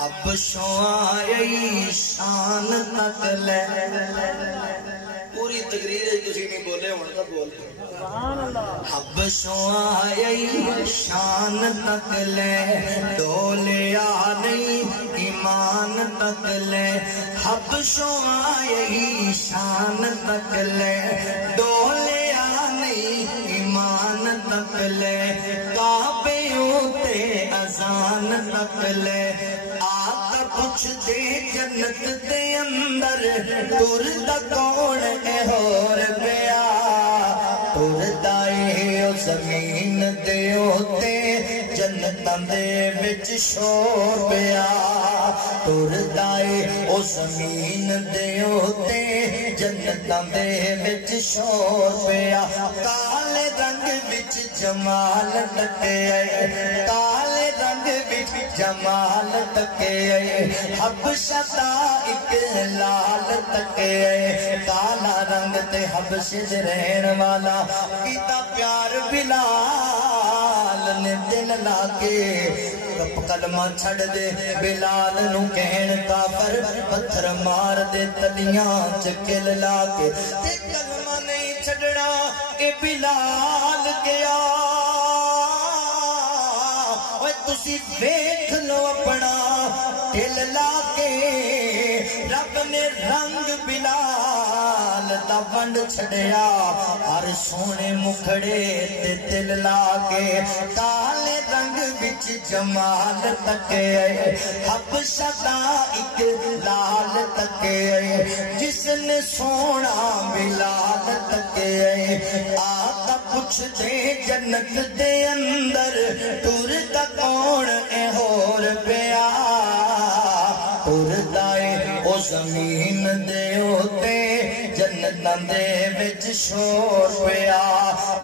حبشوں آئی شان تک لے پوری تقریر ہے تسی نہیں بولے ہوں تو بول حبشوں آئی شان تک لے ڈولیا نہیں ایمان تک لے حبشوں آئی شان تک لے ڈولیا نہیں ایمان تک لے کعبیوں تے اذان تک لے آقا پوچھ دے جنت دے اندر تردا کون ہے ہور پیا تردا اے او زمین دے اوتے جنتاں دے وچ شور پیا تردا اے او زمین دے اوتے جنتاں دے وچ شور پیا کالے رنگ وچ جمال ٹکیا کالے رنگ وچ جمال تکے حبشہ دا ایک لال تکے کالا رنگ تے حبشے دے رہن والا کیتا پیار بلال نے دل لا کے کلمہ چھڑ دے بلال نو کہن کافر پتھر مار دے تلیاں چکل لا کے تے کلمہ نہیں چھڑنا اے بلال گیا تسی دیکھ لو اپنا دل لا کے رب نے رنگ بلال دا ونڈ چھڑیا ہر سونے مکھڑے تے دل لا کے کالے رنگ وچ جمال تکے حبشہ دا ایک لال تکے جس نے سونا بلال تکے آقا پوچھ دے جنت دے اندر تردا کون اے ہور پیا تردا اے او زمین دے اوتے جنتاں دے وچ شور پیا